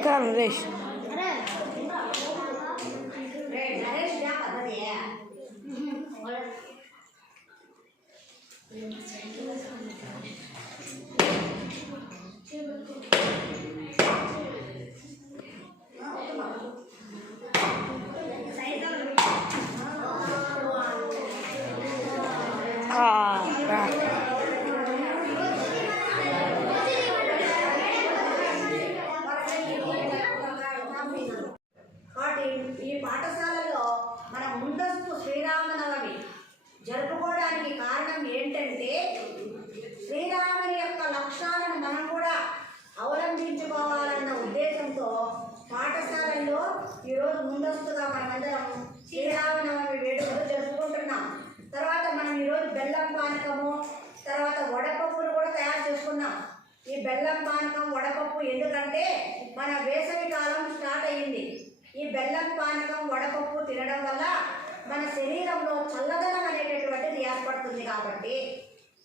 पक्का नरेश ఈ పాఠశాలలో మన ముందస్తు శ్రీరామనవమి జరుపుకోవడానికి కారణం ఏంటంటే శ్రీరాముని యొక్క లక్ష్యాలను మనం కూడా అవలంబించుకోవాలన్న ఉద్దేశంతో పాఠశాలల్లో ఈరోజు ముందస్తుగా మనమందరం శ్రీరామనవమి వేడుకలు జరుపుకుంటున్నాం. తర్వాత మనం ఈరోజు బెల్లం పానకము తర్వాత వడపప్పును కూడా తయారు చేసుకున్నాం. ఈ బెల్లం పానకం వడపప్పు ఎందుకంటే మన వేసవి కాలం స్టార్ట్ అయ్యింది. ఈ బెల్లం పానకం వడపప్పు తినడం వల్ల మన శరీరంలో చల్లదనం అనేటటువంటిది ఏర్పడుతుంది. కాబట్టి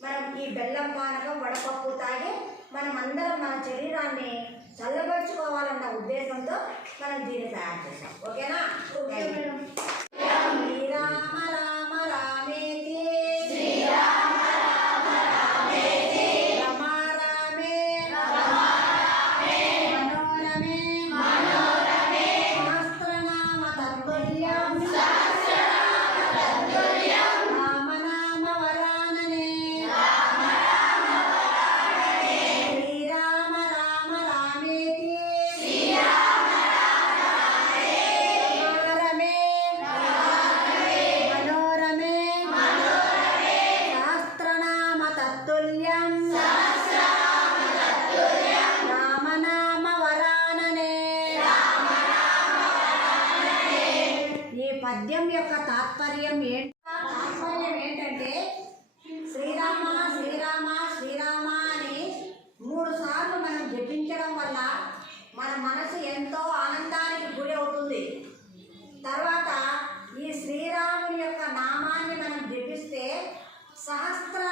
మనం ఈ బెల్లం పానకం వడపప్పు తాగి మనం అందరం మన శరీరాన్ని చల్లబరుచుకోవాలన్న ఉద్దేశంతో మనం దీన్ని తయారు చేసాం. ఓకేనా? శ్రీరామ రామ రామేతి పద్యం యొక్క తాత్పర్యం ఏంటంటే శ్రీరామ శ్రీరామ శ్రీరామ అని 3 సార్లు మనం జపించడం వల్ల మన మనసు ఎంతో ఆనందానికి గురి అవుతుంది. తర్వాత ఈ శ్రీరాముని యొక్క నామాన్ని మనం జపిస్తే సహస్ర